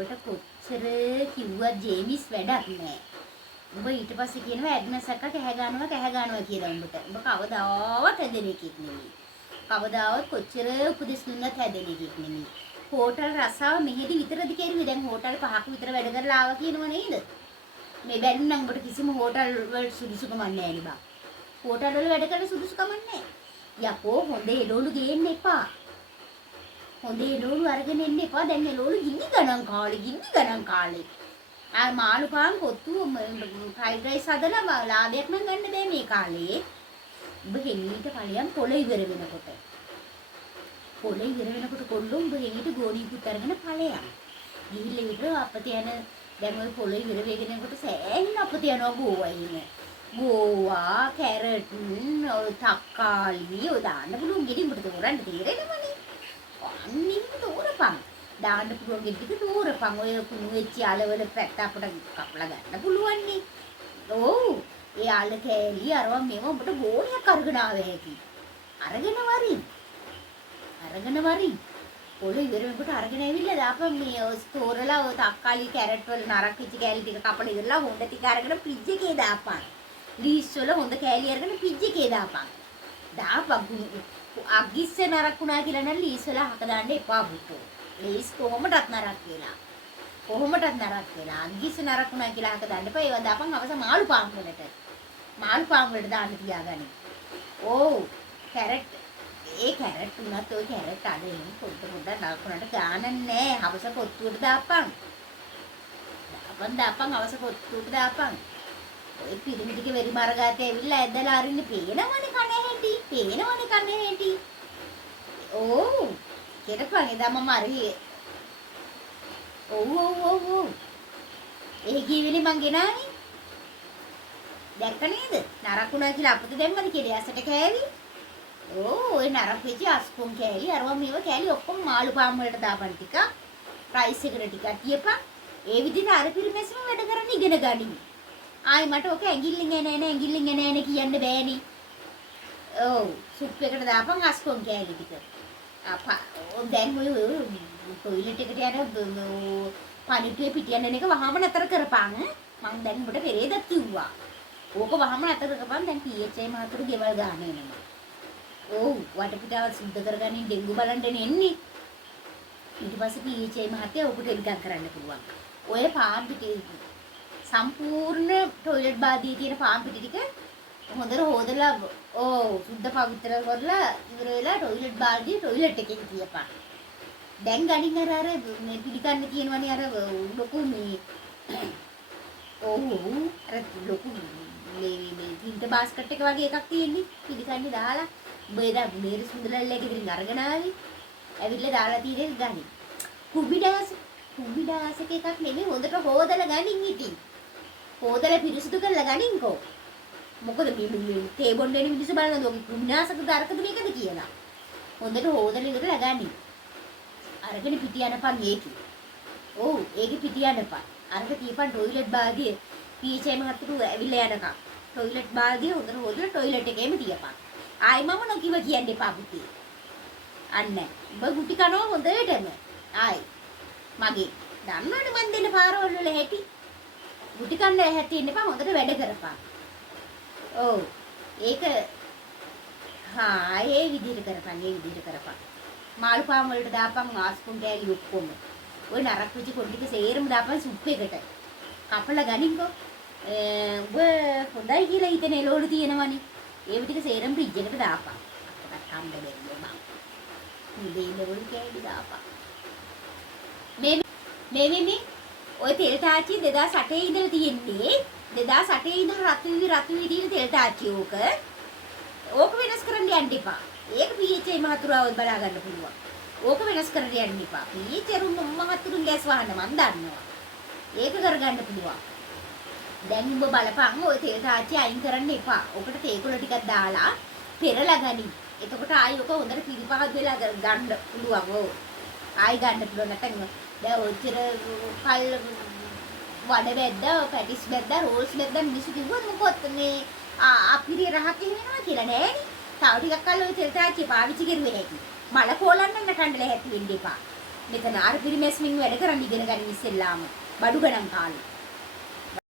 උඹට කොච්චර කිව්වත් ජේමිස් වැඩක් නෑ. උඹ ඊට පස්සේ කියනවා ඇග්නස් අක්කා කැහ ගන්නවා කියලා උඹට. උඹ කවදාවත් හැදෙන එකෙක් නෙමෙයි. කවදාවත් කොච්චර උපදෙස් දුන්නත් හැදෙන එකෙක් නෙමෙයි. හෝටල් රස්සාව මෙහෙදි විතරද කෙරුවේ. දැන් හෝටල් 5ක විතර වැඩ කරලා ආවා කියනව නේද? මේ බැරි නම් උඹට කිසිම හෝටල් වල සුදුසුකමක් නෑ නේ බා. හෝටල් වල වැඩ කරන්න සුදුසුකමක් නෑ. යකෝ හොඳ එළවලු ගේන්න එපා. හොඳ එළවලු අරගෙන එන්න එපා. දැන් එළවලු ගිනි ගණන් කාලේ. ආ මාළු පාන් කොත්තු ෆ්‍රයිඩ් රයිස් හදලා ලාභයක් නම් ගන්න බෑ මේ කාලේ. උඹ හෙනීට ඵලයන් පොළ ඉවර වෙනකොට. කොල්ලෝ උඹ හෙනීට ගෝණියකුත් අරගෙන ඵලයන්. ගිහිල්ලා ඉවර අපතේ යන දැන් ඔය පොළ ඉවර වෙගෙන යනකොට සෑහෙන අපතේ යනවා ගෝවා ඉන්නේ. ගෝවා, කැරට්, තක්කාලි ඔය දාන්න පුළුවන් ගෙඩි උඹට තෝරන්න තේරෙනවනේ. අනිත් තෝරපන්. දාන්න පුළුවන් ගෙඩි තෝරපන්. ඔය කුණු වෙච්ච යාලවල පැත්ත අපිට කපලා ගන්න පුළුවන් නේ. ඔව්. ඒ යාල කෑලි අරවා මේව උඹට ගෝණයක් අරගෙන ආවේ හැකි. අරගෙන වරින්. පොළ ඉවර වෙනකොට අරගෙන ඇවිල්ලා දාපන් මේ ස්ටෝරලා ඔය තක්කාලි කැරට් වල නරක් වෙච්ච කෑලි ටික කපලා ඉවරලා හොඳ ටික අරගෙන ෆ්‍රිජ් එකේ දාපන්. ලීස් වල හොඳ කෑලි අරගෙන ෆ්‍රිජ් එකේ දාපන්. අගිස්ස නරක් වුණා කියලා නම් ලීස් වල හක දාන්න එපා පුතෝ. ලීස් කොහොමදත් නරක් කියලා. අගිස්ස නරක් වුණා කියලා හක දාන්න එපා. ඒවා දාපන් අවස මාළු පාන් වලට. දාන්න තියාගන්න. ඕ කැරට් ඒ කැරට් උනත් ඔය කැරට් අඩේ පොඩ්ඩක් නරකුණාට ගානක් නෑ. අවස කොත්තුවට දාපන්. අවස කොත්තුවට දාපන්. ඔය පිරිමි ටික වෙරි මරගාතේ ඇවිල්ලා ඇදලා අරින්න පේනවනේ කන හැටි. ඕ කෙරපන් එදා මම අරේ. ඔව්. ඒ කීවෙලි මං ගෙනාවේ. දැක්ක නේද? නරකුණා කියලා අපිට දැම්මද කියලා ඇසට කෑලි. ඔය නරක වෙච්ච අස්කොන් කෑලි අරවා මේව කෑලි ඔක්කොම මාළු පාන් වලට දාපන් ටික. රයිස් එකට ටිකක් තියපන්. ඒ විදිහට අර පිරිමැස්සම වැඩ කරන්න ඉගෙන ගනිමු. ආයි මට ඔක ඇඟිල්ලෙන් එන කියන්න බෑනේ. ඔව් සුප් එකට දාපන් අස්කොන් කෑලි ටික. දැන් ඔය ටොයිලට් එකට යන පණිටුවේ පිටියන්න එක වහාම නතර කරපන්. මං දැන් උඹට පෙරේදත් කිව්වා. ඕක වහාම නතර කරපන්. දැන් PHI මහතුරු ගෙවල් ගන්න එනවා. ඔව් වටපිටාව සුද්ධ කරගන්නේ ඩෙන්ගු බලන්න එන්නේ. ඊට පස්සේ PHI මහත්තයා ඔකට එලිකම් කරන්න පුළුවන්. ඔය පාන් පිටේ සම්පූර්ණ ටොයිලට් බාදියේ තියෙන පාන් පිටි ටික හොඳට හොදලා සුද්ධ පවිත්‍ර කරලා ඉවර වෙලා ටොයිලට් බාල්දිය ටොයිලට් එකේ තියපන්. දැන් ගණින් අර මේ පිළිකන්න කියනවනේ අර ලොකු මේ අර ලොකු මේ පින්ට බාස්කට් එක වගේ එකක් තියෙන්නේ පිළිකන්නේ දාලා බේදා මේරි සුන්දරල්ලේ ගෙදරින් අරගෙන ආවි. ඇවිල්ලා දාලා තියෙන්නේ ගණින්. කුඹිඩාස් එකක් නෙමෙයි හොඳට හොදලා ගණින් ඉතින්. හොදලා පිරිසිදු කරලා ගණින්කෝ. මොකද මේ තේ බොන්න එන මිනිස්සු බලනද ඔගේ කුඹිනාසක දරකද මේකද කියලා. හොඳට හොදලා ඉවරලා ගණින්. අරගෙන පිටියනපන් ඒකේ. ඔව් ඒකේ පිටියනපන්. අරක තියපන් ටොයිලට් බාදියේ PHI මහතුරු ඇවිල්ලා යනකම්. ටොයිලට් බාදියේ හොඳට හොදලා ටොයිලට් එකේම තියපන්. ආයි මම නොකිව කියන්න එපා පුතේ. අන්න. ඔබ ගුටි කනවා හොඳටම. ආයි. මගේ දන්නවද මන් දෙන්න පාරවල් වල හැටි? ගුටි කන්න හැටි ඉන්න එපා හොඳට වැඩ කරපන්. ඔව්. ඒක ඒ විදිහට කරපන්. මාළු පාන් වලට දාපන් ආස්පුන් කෑලි ඔක්කොම. ඔය නරක් වෙච්ච පොඩි ටික සේරම දාපන් සුප් එකට. කපලා ගනින්කෝ. ඔබ හොඳයි කියලා හිතන එළවලු තියෙනවනේ. ඒ ටික සේරම ෆ්‍රිජ් එකට දාපන්. අපිට හම්බ වෙන්නේ බං. මේ එළවලු කෑලි දාපන්. මේ ඔය තෙල් තාච්චිය 2008 ඉඳලා තියෙන්නේ. 2008 ඉඳලා රතු විදිහට තෙල් තාච්චිය ඕක වෙනස් කරන්න යන්න එපා. ඒක PHI මහතුරුව බලා ගන්න පුළුවන්. ඕක වෙනස් කරන්න යන්න එපා. PHI මහතුරුන් ගෑස් වහන්න මන් දන්නවා. ඒක කරගන්න පුළුවන්. දැන් උඹ බලපන් ඔය තෙල් තාච්චිය අයින් කරන්න එපා. ඔකට තේකොළ ටිකක් දාලා පෙරලා ගනි. එතකොට ආයි ඔක හොඳට පිළිපහත් වෙලා ගන්න පුළුවන්. ඔව්. ආයි ගන්න පුළුවන් නැත්නම් දැන් ඔච්චර කල් වඩ වැද්දා, පැටිස් වැද්දා, රෝල්ස් වැද්දා මිනිස්සු කිව්වොත් මොකද මේ අපිරිය රහක් එහෙමනවා කියලා නෑනේ. තව ටිකක් කල් ඔය තෙල් තාච්චිය පාවිච්චි කරුවේ නැති. මල කොලන්න නටන්න ලැහැත්ති වෙන්න එපා. මෙතන අර පිරිමැස්මින් වැඩ කරන් ඉගෙන ගන්න ඉස්සෙල්ලාම බඩු ගණන් කාලේ.